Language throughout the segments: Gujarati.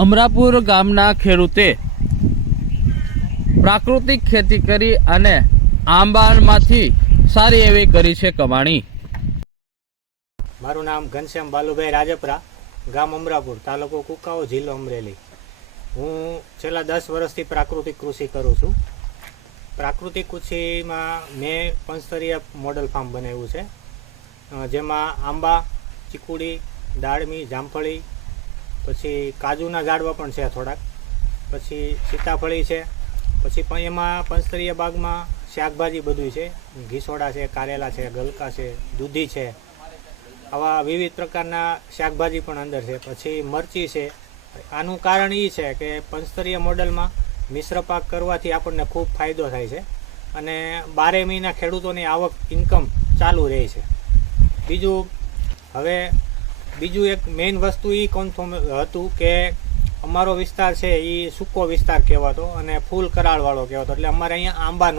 અમરાપુર ગામના ખેડૂતે પ્રાકૃતિક ખેતી કરી અને આંબામાંથી સારી એવી કરી છે કમાણી। મારું નામ ઘનશ્યામ બાલુભાઈ રાજપરા, ગામ અમરાપુર, તાલુકો કુકાઓ, જિલ્લો અમરેલી। હું છેલ્લા 10 વર્ષથી પ્રાકૃતિક કૃષિ કરું છું। પ્રાકૃતિક કૃષિમાં મેં પંચસ્તરીય મોડલ ફાર્મ બનાવ્યું છે, જેમાં આંબા, ચીકુડી, દાડમી, જામફળી, પછી કાજુના ઝાડવા પણ છે થોડાક, પછી સીતાફળી છે, પછી એમાં પંચસ્તરીય બાગમાં શાકભાજી બધું છે, ઘીસોડા છે, કારેલા છે, ગલકા છે, દૂધી છે, આવા વિવિધ પ્રકારના શાકભાજી પણ અંદર છે, પછી મરચી છે। આનું કારણ એ છે કે પંચસ્તરીય મોડલમાં મિશ્ર પાક કરવાથી આપણને ખૂબ ફાયદો થાય છે અને 12 મહિના ખેડૂતોની આવક ઇન્કમ ચાલુ રહે છે। બીજું એક મેઇન વસ્તુ એ કન્ફર્મ હતું કે અમારો વિસ્તાર છે એ સૂકો વિસ્તાર કહેવાતો અને ફૂલ કરાળવાળો કહેવાતો, એટલે અમારે અહીંયા આંબા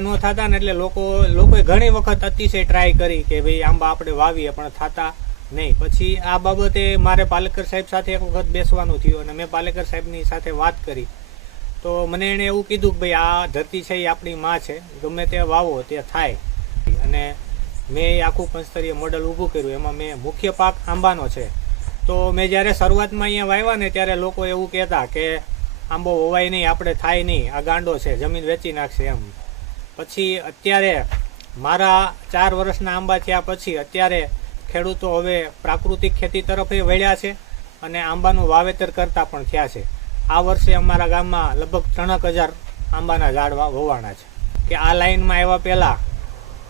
ન થતા ને એટલે લોકોએ ઘણી વખત અતિશય ટ્રાય કરી કે ભાઈ આંબા આપણે વાવીએ, પણ થતા નહીં। પછી આ બાબતે મારે પાલેકર સાહેબ સાથે એક વખત બેસવાનું થયું અને મેં પાલેકર સાહેબની સાથે વાત કરી તો મને એણે એવું કીધું કે ભાઈ આ ધરતી છે એ આપણી માં છે, ગમે તે વાવો તે થાય। અને મેં એ આખું પંચસ્તરીય મોડલ ઊભું કર્યું, એમાં મેં મુખ્ય પાક આંબાનો છે। તો મેં જ્યારે શરૂઆતમાં અહીંયા વાવ્યા ને ત્યારે લોકો એવું કહેતા કે આંબો હોવાય નહીં, આપણે થાય નહીં, આ ગાંડો છે, જમીન વેચી નાખશે એમ। પછી અત્યારે મારા 4 વર્ષના આંબા થયા પછી અત્યારે ખેડૂતો હવે પ્રાકૃતિક ખેતી તરફ વળ્યા છે અને આંબાનું વાવેતર કરતા પણ થયા છે। આ વર્ષે અમારા ગામમાં લગભગ 3000 આંબાના ઝાડવા વવાણા છે। કે આ લાઈનમાં આવ્યા પહેલાં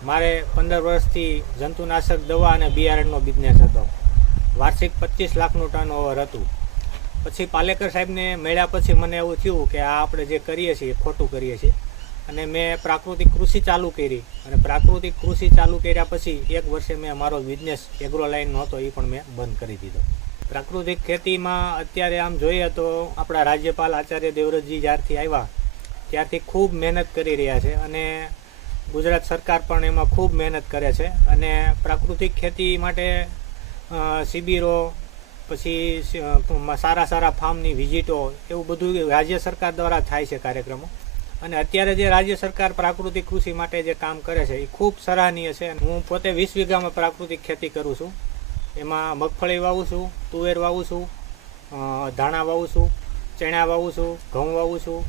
મારે 15 વર્ષથી જંતુનાશક દવા અને બિયારણનો બિઝનેસ હતો, વાર્ષિક 25 લાખનું ટર્નઓવર હતું। પછી પાલેકર સાહેબને મળ્યા પછી મને એવું થયું કે આ આપણે જે કરીએ છીએ ખોટું કરીએ છીએ અને મેં પ્રાકૃતિક કૃષિ ચાલુ કરી અને પ્રાકૃતિક કૃષિ ચાલુ કર્યા પછી 1 વર્ષે મેં મારો બિઝનેસ એગ્રો લાઇનનો હતો એ પણ મેં બંધ કરી દીધો। પ્રાકૃતિક ખેતીમાં અત્યારે આમ જોઈએ તો આપણા રાજ્યપાલ આચાર્ય દેવવ્રતજી જ્યારથી આવ્યા ત્યારથી ખૂબ મહેનત કરી રહ્યા છે અને ગુજરાત સરકાર પણ એમાં ખૂબ મહેનત કરે છે અને પ્રાકૃતિક ખેતી માટે શિબિરો, પછી સારા ફાર્મની વિઝિટો, એવું બધું રાજ્ય સરકાર દ્વારા થાય છે કાર્યક્રમો। અને અત્યારે જે રાજ્ય સરકાર પ્રાકૃતિક કૃષિ માટે જે કામ કરે છે એ ખૂબ સરાહનીય છે। હું પોતે 20 વીઘામાં પ્રાકૃતિક ખેતી કરું છું, એમાં મગફળી વાવું છું, તુવેર વાવું છું, ધાણા વાવું છું, ચણા વાવું છું, ઘઉં વાવું છું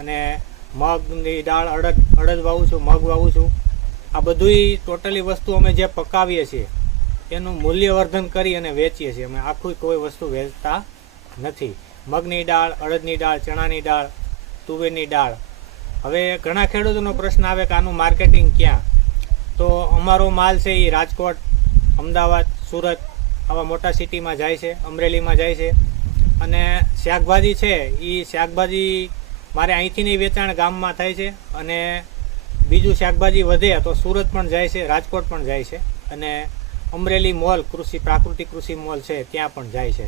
અને મગની દાળ, અડદ વાવું છું, મગ વાવું છું। આ બધુંય ટોટલી વસ્તુ અમે જે પકાવીએ છીએ એનું મૂલ્યવર્ધન કરી અને વેચીએ છીએ। અમે આખું કોઈ વસ્તુ વેચતા નથી। મગની દાળ, અડદની દાળ, ચણાની દાળ, તુવેરની દાળ। હવે ઘણા ખેડૂતોનો પ્રશ્ન આવે કે આનું માર્કેટિંગ ક્યાં? તો અમારો માલ છે એ રાજકોટ, અમદાવાદ, સુરત આવા મોટા સિટીમાં જાય છે, અમરેલીમાં જાય છે। અને શાકભાજી છે એ શાકભાજી મારે અહીંથી નહીં વેચાણ ગામમાં થાય છે અને બીજું શાકભાજી વધે તો સુરત પણ જાય છે, રાજકોટ પણ જાય છે અને અમરેલી મોલ પ્રાકૃતિક કૃષિ મોલ છે ત્યાં પણ જાય છે।